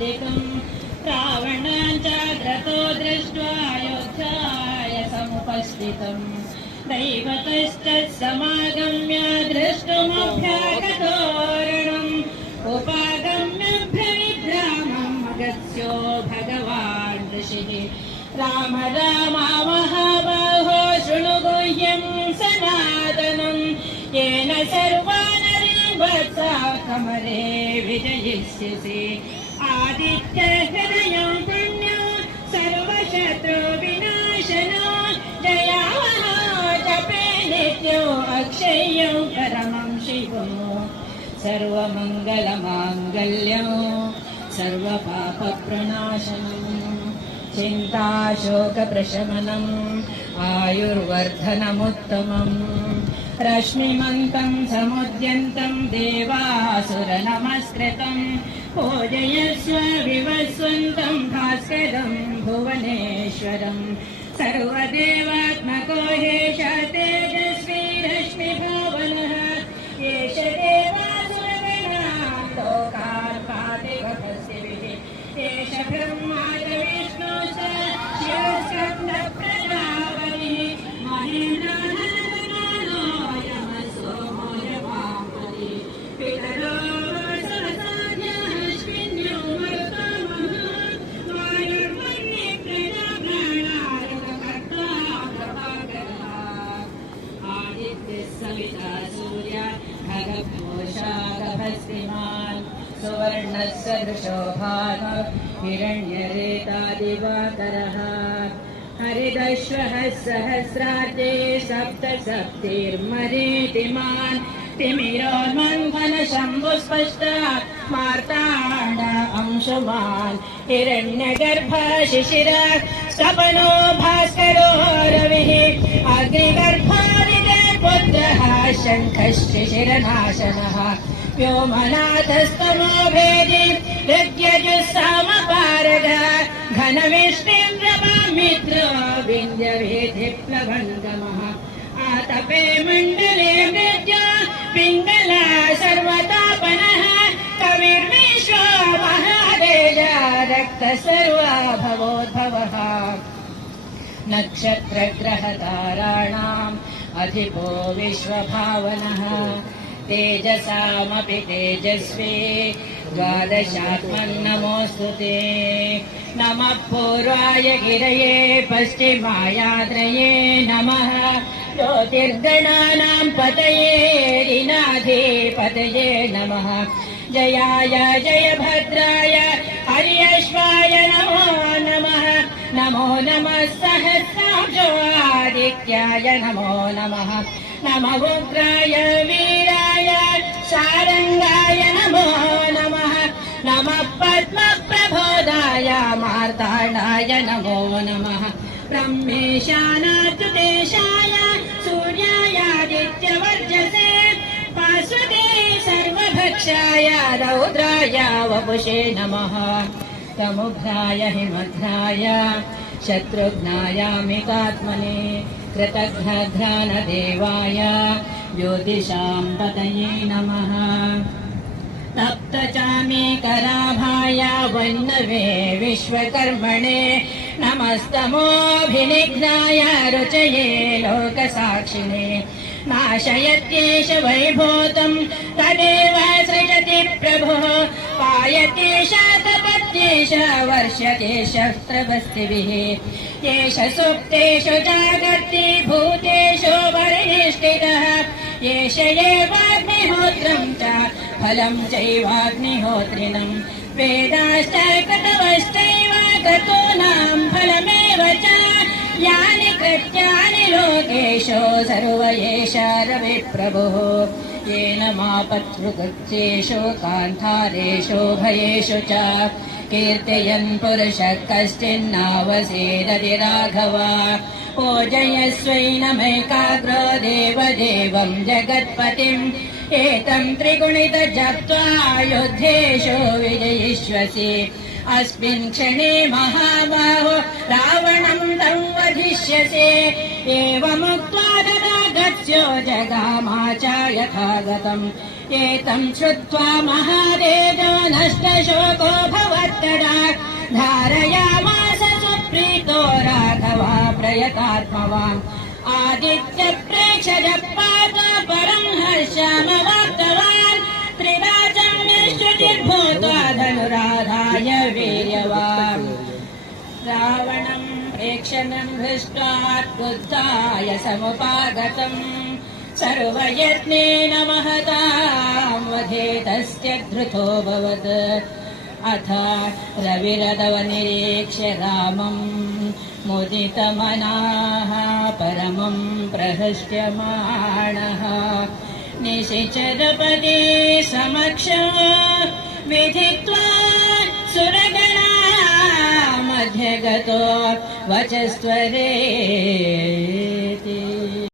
समुपस्थितम् रावणाञ्चाग्रतो दृष्ट्वा अयोध्याय समुपस्थितम् दैवतश्चत्समागम्य द्रष्टुमभ्यागतोरणम् उपागम्य भ्रविभ्रामम् अगत्यो भगवान् ऋषिः राम राम महाबाहो शृणु गुह्यम् सनातनम् येन सर्वानरिवत्सा कमरे विजयिष्यसि आदित्य हृदयम् पुण्यो सर्वशत्रु विनाशनो जयावः जपे नित्यो अक्षय्यो परमं शिवो सर्वमङ्गलमाङ्गल्यो सर्वपापप्रणाशनम् चिन्ताशोकप्रशमनम् आयुर्वर्धनमुत्तमम् रश्मिमन्तम् समुद्यन्तम् देवासुरनमस्कृतम् पूजयस्व विवस्वन्तम् भास्करम् भुवनेश्वरम् सर्वदेवात्मको हेष तेजस्वी रश्मिभावनः एष देवासुरगणान् लोकान् पातिवभस्तिभिः एष ब्रह्मा च विष्णुश्च शिवस्कन्दप्रजापतिः महेन्द्रानन्दनानो यमः सोमो यमापतिः पितरो वसवसाद्यः अश्विन्यो मरुतामः वायुर्वन्ये प्रजाप्राणारकर्ता प्रभाकरः आदित्यः सविता सूर्य खगघोषा गभस्तिमान् सुवर्णः सदृशो भानुः हिरण्यरेता दिवाकरः हरिदश्वः सहस्रार्थे सप्त सप्तिर्मरीतिमान् तिमिरोन्मन्थनशम्भुस्पष्टा मार्ताण्ड अंशुमान् हिरण्यगर्भः शिशिरः सपनो भास्करो रविः अग्निगर्भादिपुत्रः शङ्खशिशिरनाशनः व्योमनाथस्तमो भेदी यज्ञजुस्सामपारगः घनविष्णुन्द्रमित्रो विन्द्यभेदिप्लवङ्गमः आतपे मण्डले मृत्यो पिङ्गला सर्वतापनः कविर्विश्वो महादेजा रक्तः सर्वा भवोद्भवः नक्षत्रग्रहताराणाम् अधिपो विश्वभावनः तेजसामपि तेजस्वी द्वादशात्मन्नमोऽस्तु ते नमः पूर्वाय गिरये पश्चिमायाद्रये नमः ज्योतिर्गणानां पतये दिनाधिपतये नमः जयाय जयभद्राय हर्यश्वाय नमो नमः नमो नमः सहस्राब्जोऽदित्याय नमो नमः नमः उग्राय वीराय शारङ्गाय नमो नमः नमः पद्मप्रबोधाय मार्ताण्डाय नमो नमः ब्रह्मेशानाच्युतेशाय सूर्यायादित्यवर्चसे पार्श्वते सर्वभक्षाय रौद्राय वपुषे नमः तमुघ्राय हिमघ्राय शत्रुघ्नायामिकात्मने कृतघ्नघ्रानदेवाय ज्योतिषां पतये नमः तप्तचामीकराभाय वह्नवे विश्वकर्मणे नमस्तमोऽभिनिघ्नाय रुचये लोकसाक्षिणे नाशयत्येष वैभूतं तदेव सृजति प्रभुः पायतेष तपत्येष वर्ष्यतेष प्रभस्तिभिः येष सुप्तेषु जागर्ति भूतेषु परिनिष्ठितः येष एवाग्निहोत्रं च फलं चैवाग्निहोत्रिणम् वेदाश्च कृतवश्चैव गतूनां फलमेव च यानि कृत्यानि लोकेषु सर्व एष रविप्रभुः येन मापतृकृत्येषु कान्तारेषु भयेषु च कीर्तयन् पुरुषः कश्चिन्नावसेदति राघव पूजयस्वैनमैकाग्रो देवदेवं जगत्पतिम् एतं त्रिगुणित जप्त्वा युद्धेषु विजयिष्यसि अस्मिन् क्षणे महाबाहो रावणं तं वधिष्यसे एवमुक्त्वा तदा गत्यो जगामाच यथागतम् एतं श्रुत्वा महादेवो नष्टशोको भवत्तदा धारयामास सुप्रीतो राघवा प्रयतात्मवान् आदित्यप्रेक्षजपात परं हर्षमवाप्तवान् त्रिराजन्यश्रुतिर्भूत्वा धनुराधाय वीर्यवान् रावणं प्रेक्षणं दृष्ट्वा क्रुद्धाय समुपागतम् सर्वयत्नेन महतां वधे तस्य धृतोऽभवत् अथ रविरदवनिरीक्ष्य रामम् मुदितमनाः परमं प्रहृष्यमाणः निशिचरपदे समक्षं विधित्वा सुरगणा मध्यगतो वचस्त्वरे